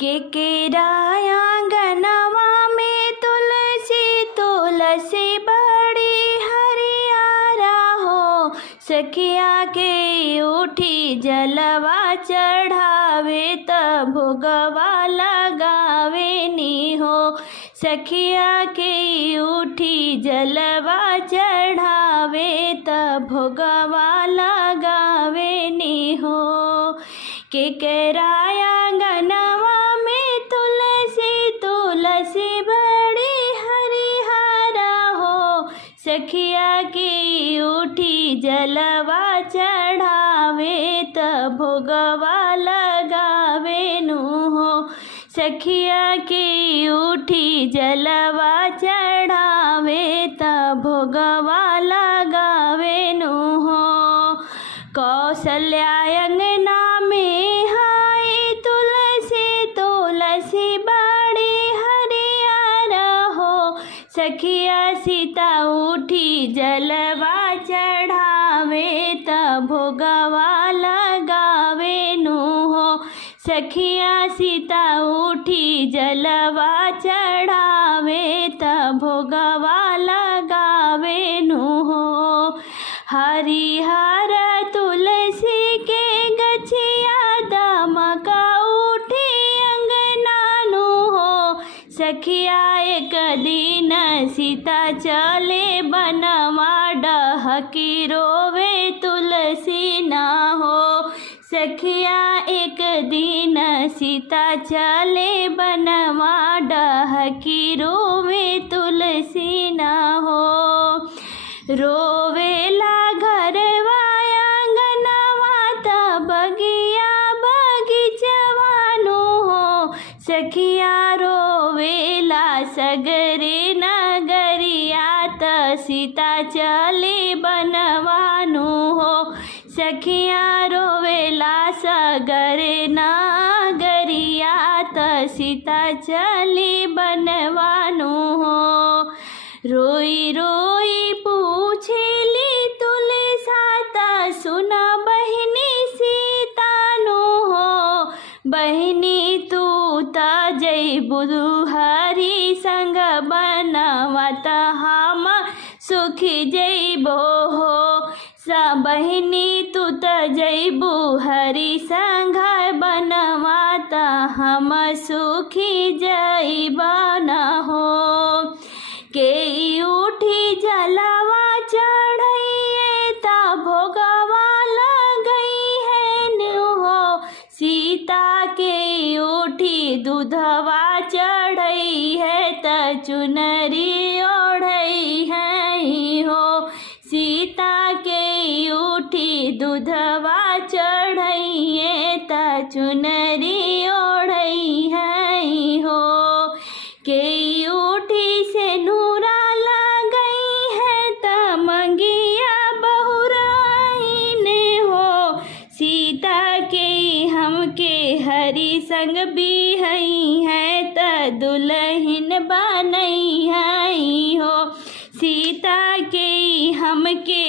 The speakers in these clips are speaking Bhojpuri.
केकेराया गनवा में तुलसी तुलसी बड़ी हरियारा हो। सखिया के उठी जलवा चढ़ावे त भोगवा लगावे नी हो। सखिया के उठी जलवा चढ़ावे त भोगवा लगावे नी हो। केकेराया गनवा में तुलसी तुलसी बड़ी हरिहरा हो। सखिया की उठी जलवा चढ़ावे त भोगवा लगावे नु हो। सखिया की उठी जलवा चढ़ावे त भोगवा लगावे नु हो। कौशल्या अंगना में हाय तुलसी तुलसी बड़ी हरियारा हो। सखिया सीता उठी जलवा चढ़ावे त भोगवा लगावे नु हो। सखिया सीता उठी जलवा चढ़ावे त भोगवा लगावे नु हो। हरिहर तुलसी के गछिया दमका उठी अंगना नु हो। सखिया एक दिन सीता चले बनवा डहकी रोवे तुलसी ना हो। सखिया एक दिन सीता चले बनवा डहकी रोवे तुलसी ना हो। रोवेला घरवा आंगनवा त बगिया बगीचवा नु हो। सखिया रोवेला सगरे नगरिया त सीता चले बनवा नु हो। सखिया रोवेला सगरे नगरिया त सीता चली बनवा नु हो। रोई रोई पूछेली तुलसा त सुना बहिनी सीता नु हो। बहिनी तू त जइबू हरि संग बनवा त हम सुखी जइबो हो। बहिनी तू त जइबू हरि संग बनवा त हम सुखी जइबा न हो। के उठी जलवा चढ़इए ता भोगवा लगई है न्यू हो। सीता के उठी दूधवा चढ़ई है त चुनरी ओढ़ई है हो। सीता के उठी दूधवा चढ़इए त चुनरी ओढ़ई है हो। के उठी से नूरा लगई है त मंगिया बहुराइन हो। सीता के हमके हरि संग भी हई है त दुल्हन बनई है हो। सीता के हमके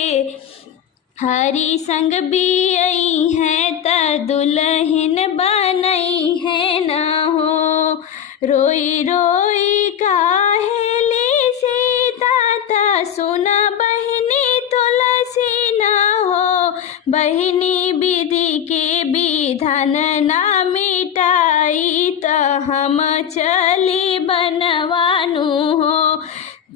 हरि संग भी आई है त दुल्हन बनई है ना हो। रोई रोई काहेली सीता त सुना बहिनी तुलसी ना हो। बहिनी विधि के विधान ना मिटाई त हम चली बनवानु हो।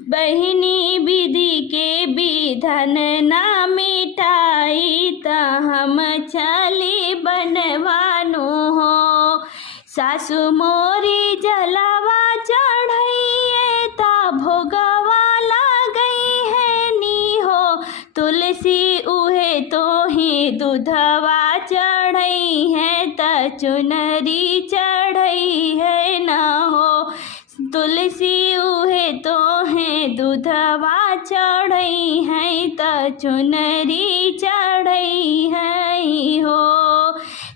बहिनी विधि के विधान ना मिटाई त हम चली बनवानु हो। सासु मोरी जलवा चढ़इए ता भोगवा लगई है नी हो। तुलसी उहे तो ही दूधवा चढ़ई है त चुनरी चढ़ई है ना हो। तुलसी उहे तो है दूधवा चढ़ई है त चुनरी चढ़ई है हो।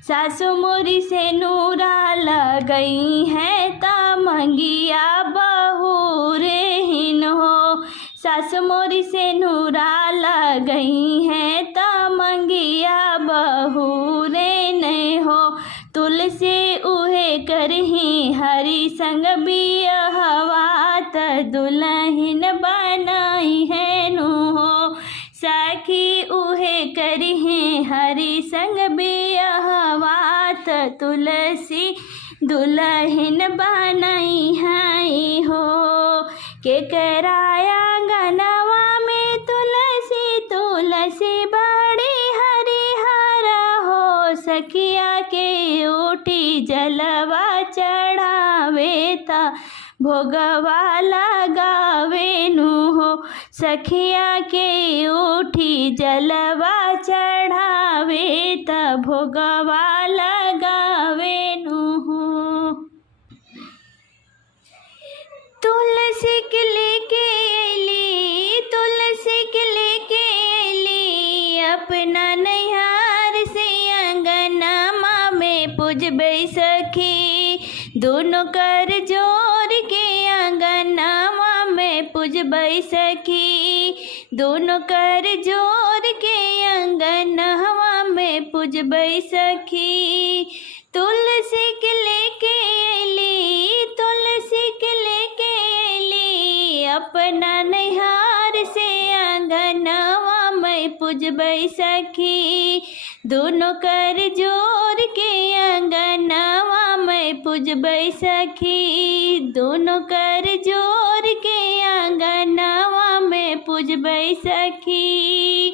सासु मोरी से नूरा लगई है त मंगिया बहुरे हिन हो। सासु मोरी से नूरा लगई है त मंगिया बहुरे नहीं हो। तुलसी उहे करही हरि संग बियहवा त दुल्हन बनाई है नु हो। सखी उहे करही हरि संग बियहवा त तुलसी दुल्हन बनाई है हो। के कराया गनवा में तुलसी तुलसी बड़ी हरिहरा हो। सखिया के उठी जलवा चढ़ावे ता भोगवा लगावे नु हो। सखिया के उठी जलवा चढ़ावे ता भोगवा लगावे नु हो। तुलसी के लेके अली तुलसी के लेके अली अपना नैहार से अंगनमा में पूजबै सखी। दोनों कर जोर के अंगनमा में पूजबै सखी। दोनों कर जोर के अंगनमा में पूजबै सखी। तुलसी के लेके अली तुलसी के लेके अली अपना नैहार से अंगनवा में पूजबै सखी। दोनों कर जोर के अंगनवा में पूजबै सखी। दोनों कर जोर के अंगनवा में पूजबै सखी।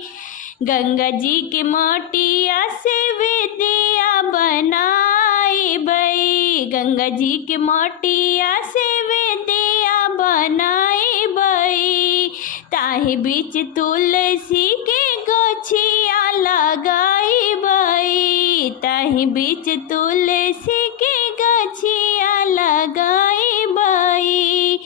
गंगा जी के मोटिया से विद्या बनाई बई। गंगा जी के मोटिया से विद्या बनाई बई। ताहि बीच तुलसी के गोछिया लगाई बई। ताहि बीच तुलसी के गोछिया लगाई बई।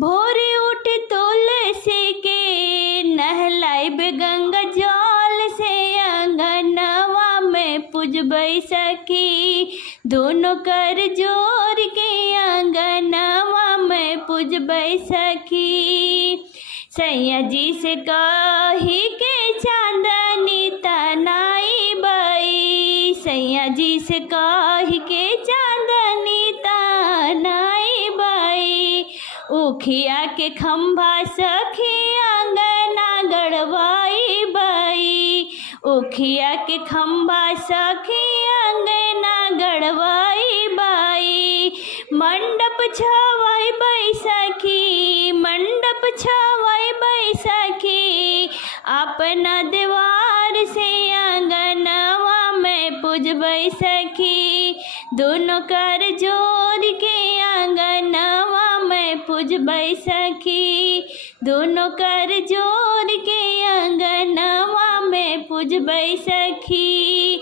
भोरे उठ तुलसी के नहलाइब गंगा जल से अंगनवा में पूजबै सखी। दोनों कर जोर के अंगनवा में पूजबै सखी। सैया जी से कही के चांदनी तनाई बई। सैया जी से कही के चांदनी तनाई बई। उखिया के खंभा सखी अंगना गड़वाई बई। उखिया के खंभा सखी अंगना गड़वाई बई। मंडप छवाई बई सखी। मंडप छवाई बई सखी। अपना दीवार से अंगनवा में पूजबै सखी। दोनों कर जोर के अंगनवा में पूजबै सखी। दोनों कर जोर के अंगनवा में पूजबै सखी।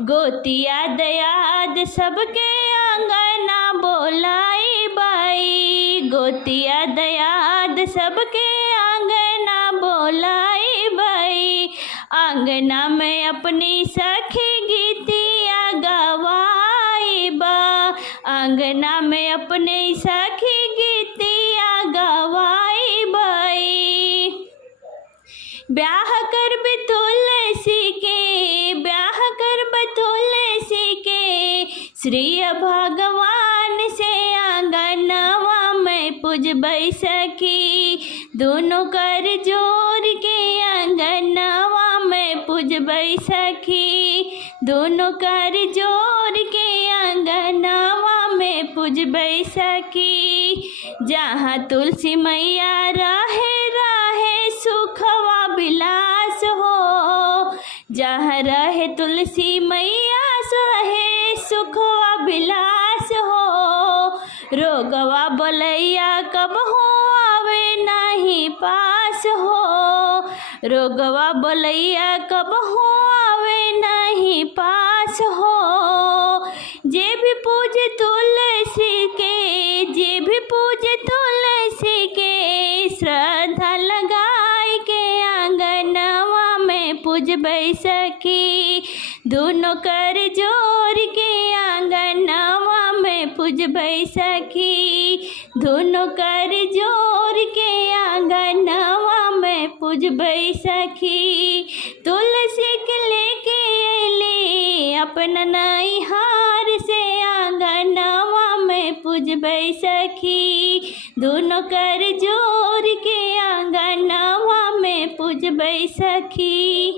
गोतिया दयाद सबके अंगना बोलाई बई। गोतिया दयाद सबके अंगना बोलाई बई। अंगना में अपनी सखी गीतिया गवाई बा। अंगना में अपने सखी गीतिया गवाई बई। ब्याह कर तुलसी के ब्याह कर तुलसी के श्री भगवान से अंगनवा में पूजबै सखी। दोनों कर जोर के अंगनवा में पूजबै सखी। दोनों कर जोर के अंगनवा में पूजबै सखी। जहाँ तुलसी मैया रहे रहे सुखवा बिलास हो। जहाँ रहे तुलसी मैया रहे सुखवा बिलास हो। रोगवा बलैया कब हो आवे नहीं पास हो। रोगवा बलैया कब हो आवे नहीं पास हो। जे भी पूजे तुलसी के जे भी पूजे तुलसी के श्रद्धा लगाई के आंगनवा में पूजबै सखी। दोनों कर जोर के आंगनवा में पूजबै सखी। दोनों कर जोर के आंगनवा में पूजबै सखी। तुलसी के लेके अइली अपना नैहार से आंगनवा पूजबै सखी, दोनों कर जोर के आंगनवा में पूजबै सखी।